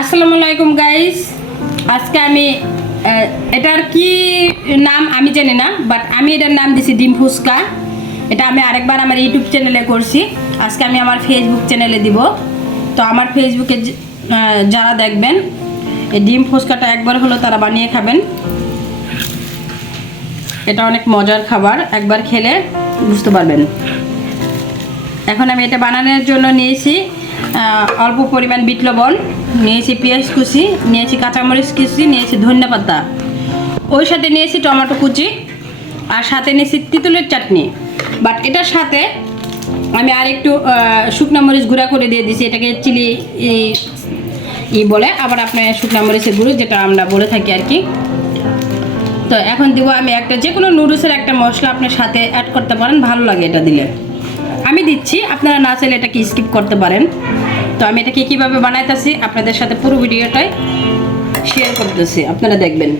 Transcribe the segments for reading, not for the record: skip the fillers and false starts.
আসসালামু আলাইকুম গাইস। আজকে আমি এটার কি নাম আমি জানি না, বাট আমি এটার নাম দিছি ডিম ফুচকা। এটা আমি আরেকবার আমার ইউটিউব চ্যানেলে করছি, আজকে আমি আমার ফেসবুক চ্যানেলে দিব। তো আমার ফেসবুকে যারা দেখবেন এই ডিম ফুচকাটা একবার হলো তারা বানিয়ে খাবেন। এটা অনেক মজার খাবার, একবার খেলে বুঝতে পারবেন। এখন আমি এটা বানানোর জন্য নিয়েছি অল্প পরিমাণ বিট লবণ, নিয়েছি পেঁয়াজ কুচি, নিয়েছি কাঁচামরিচ কুচি, নিয়েছি ধনিয়া পাতা, ওই সাথে নিয়েছি টমেটো কুচি, আর সাথে নিয়েছি তেঁতুলের চাটনি। বাট এটার সাথে আমি আরেকটু শুকনো মরিচ গুঁড়া করে দিয়ে দিয়েছি, এটাকে চিলি বলে, আবার আপনার শুকনো মরিচের গুঁড়ো যেটা আমরা বলে থাকি আর কি। তো এখন দিব আমি একটা যে কোনো নুডলসের একটা মশলা আপনার সাথে অ্যাড করতে পারেন, ভালো লাগে এটা দিলে। আমি দিচ্ছি, আপনারা না চাইলে এটাকে স্কিপ করতে পারেন। তো আমি এটাকে কীভাবে বানাইতেছি আপনাদের সাথে পুরো ভিডিওটাই শেয়ার করতেছি, আপনারা দেখবেন।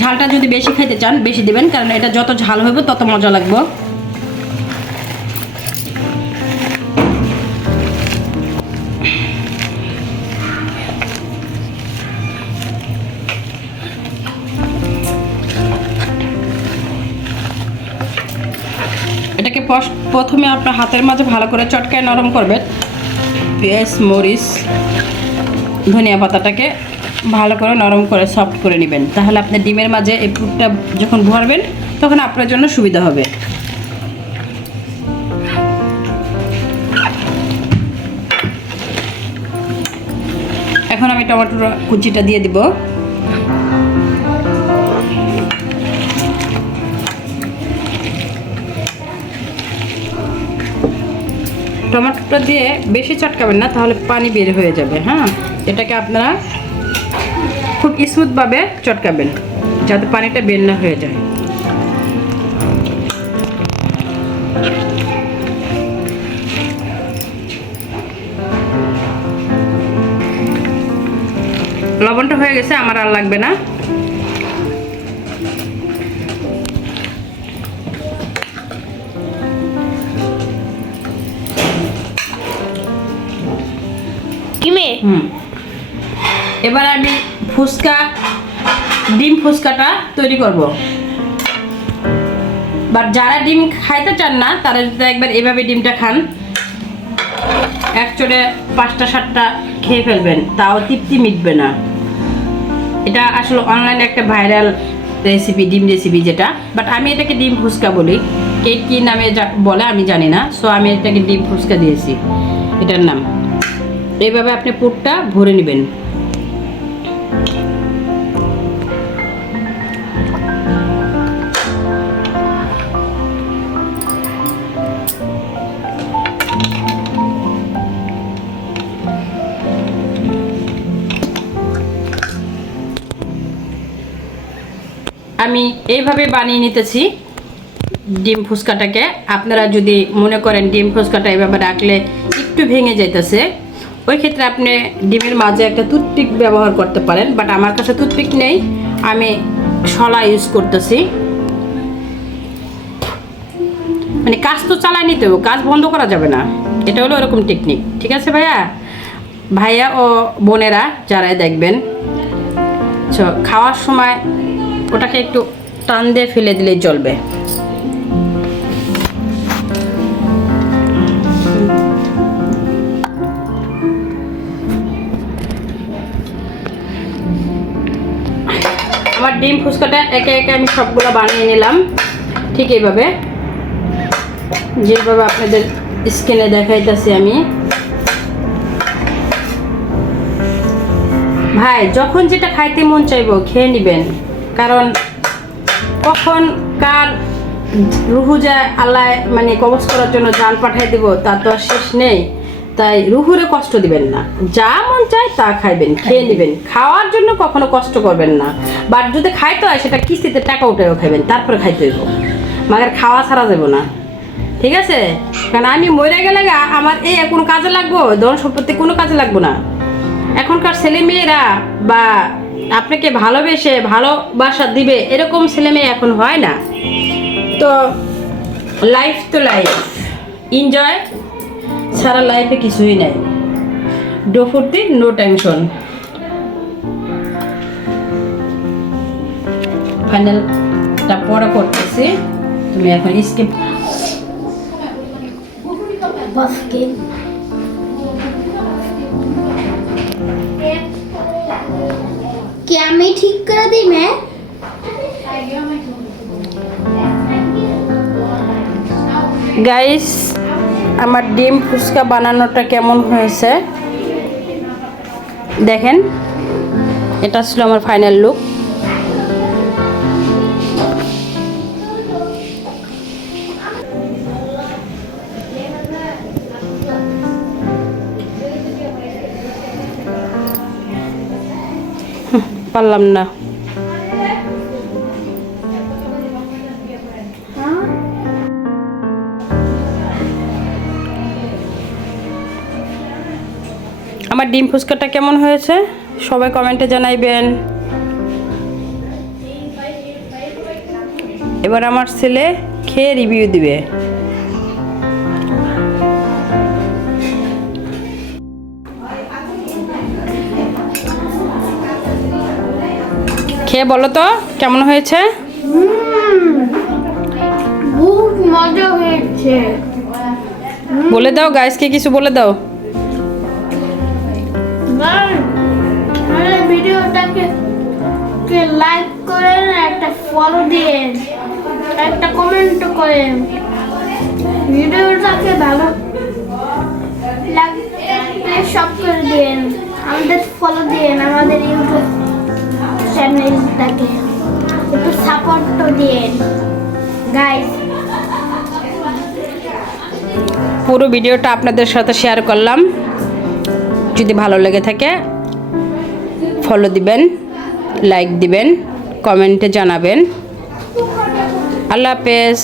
ঝালটা যদি বেশি খাইতে চান বেশি দিবেন, কারণ এটা যত ঝাল হবে তত মজা লাগবে। এটাকে প্রথমে আপনার হাতের মাঝে ভালো করে চটকায় নরম করবেন। পেঁয়াজ মরিচ ধনিয়া পাতাটাকে ভালো করে নরম করে সফট করে নেবেন, তাহলে আপনি ডিমের মাঝে এই পুরটা যখন ভরবেন তখন আপনার জন্য সুবিধা হবে। এখন আমি টমেটোর কুচিটা দিয়ে দিব। টমেটোটা দিয়ে বেশি চটকাবেন না, তাহলে পানি বের হয়ে যাবে। হ্যাঁ, এটাকে আপনারা খুব স্মুথভাবে চটকাবেন যাতে পানিটা বের না হয়ে যায়। লবণটা হয়ে গেছে, আমার আর লাগবে না। এবার আমি ডিম ফুচকাটা তৈরি করব। বাট যারা ডিম খাইতে চান না তারা যদি একবার এভাবে ডিমটা খান, এক চড়ে 5টা 7টা খেয়ে ফেলবেন, তাও তৃপ্তি মিটবে না। এটা আসলে অনলাইনে একটা ভাইরাল রেসিপি, ডিম রেসিপি যেটা, বাট আমি এটাকে ডিম ফুচকা বলি। কে কী নামে বলে আমি জানি না, সো আমি এটাকে ডিম ফুচকা দিয়েছি এটার নাম। এইভাবে আপনি পুরটা ভরে নেবেন। আমি এইভাবে বানিয়ে নিতেছি ডিম ফুচকাটাকে। আপনারা যদি মনে করেন ডিম ফুচকাটা এইভাবে রাখলে একটু ভেঙে যাইতেছে, ওই ক্ষেত্রে আপনি ডিমের মাঝে একটা টুথপিক ব্যবহার করতে পারেন। বাট আমার কাছে টুথপিক নেই, আমি শলা ইউজ করতেছি। মানে কাজ তো চালাই নিতে হবে, কাজ বন্ধ করা যাবে না, এটা হলো এরকম টেকনিক। ঠিক আছে ভাইয়া ও বোনেরা যারাই দেখবেন, খাওয়ার সময় ওটাকে একটু টান দিয়ে ফেলে দিলেই চলবে। আমার ডিম ফুচকাটা একে একে আমি সবগুলো বানিয়ে নিলাম, ঠিক এইভাবে যেভাবে আপনাদের স্ক্রিনে দেখাইতেছি আমি। ভাই যখন যেটা খাইতে মন চাইবো খেয়ে নেবেন, কারণ কখন কার রুহু যায় আল্লাহ মানে কবজ করার জন্য জান পাঠাই দিব তার তো আর শেষ নেই। তাই রুহুরে কষ্ট দিবেন না, যা মন চায় তা খাইবেন, খেয়ে নেবেন। খাওয়ার জন্য কখনো কষ্ট করবেন না। বাট যদি খাইতে হয় সেটা কিস্তিতে টাকা উঠেও খাইবেন, তারপরে খাইতে হইব, মাগের খাওয়া ছাড়া যাব না। ঠিক আছে, কারণ আমি মরে গেলে আমার এই কোনো কাজে লাগবো, ধন সম্পত্তি কোনো কাজে লাগবো না। এখনকার ছেলে মেয়েরা বা আপনাকে ভালোবেসে ভালোবাসা দিবে এরকম ছেলে মেয়ে এখন হয় না। তো লাইফ তো লাইফ, এনজয় সারা লাইফে কিছুই নাই, ডো ফুর্তি নো টেনশন। ফাইনালটা পরে করতেছি, তুমি এখন স্কিপ। কি আমি ঠিক করে দিই মে? গাইস, আমার ডিম ফুচকা বানানোটা কেমন হয়েছে দেখেন। এটা ছিল আমার ফাইনাল লুক। পারলাম না। আমার ডিম ফুচকাটা কেমন হয়েছে সবাই কমেন্টে জানাইবেন। এবার আমার ছেলে খেয়ে রিভিউ দিবে। খেয়ে বলো তো কেমন হয়েছে। বহুত মজা হয়েছে। বলে দাও গাইসকে, কিছু বলে দাও। ভিডিওটাকে লাইক করেন, একটা ফলো দিন, একটা কমেন্ট করেন। ভিডিওটাকে ভালো লাগলে সব করে দিন, আমাদের ফলো দিন, আমাদের ইউটিউব চ্যানেলটাকে একটু সাপোর্ট দিন গাইস। পুরো ভিডিওটা আপনাদের সাথে শেয়ার করলাম। যদি ভালো লেগে থাকে ফলো দিবেন, লাইক দিবেন, কমেন্টে জানাবেন। আল্লাহ হাফেজ।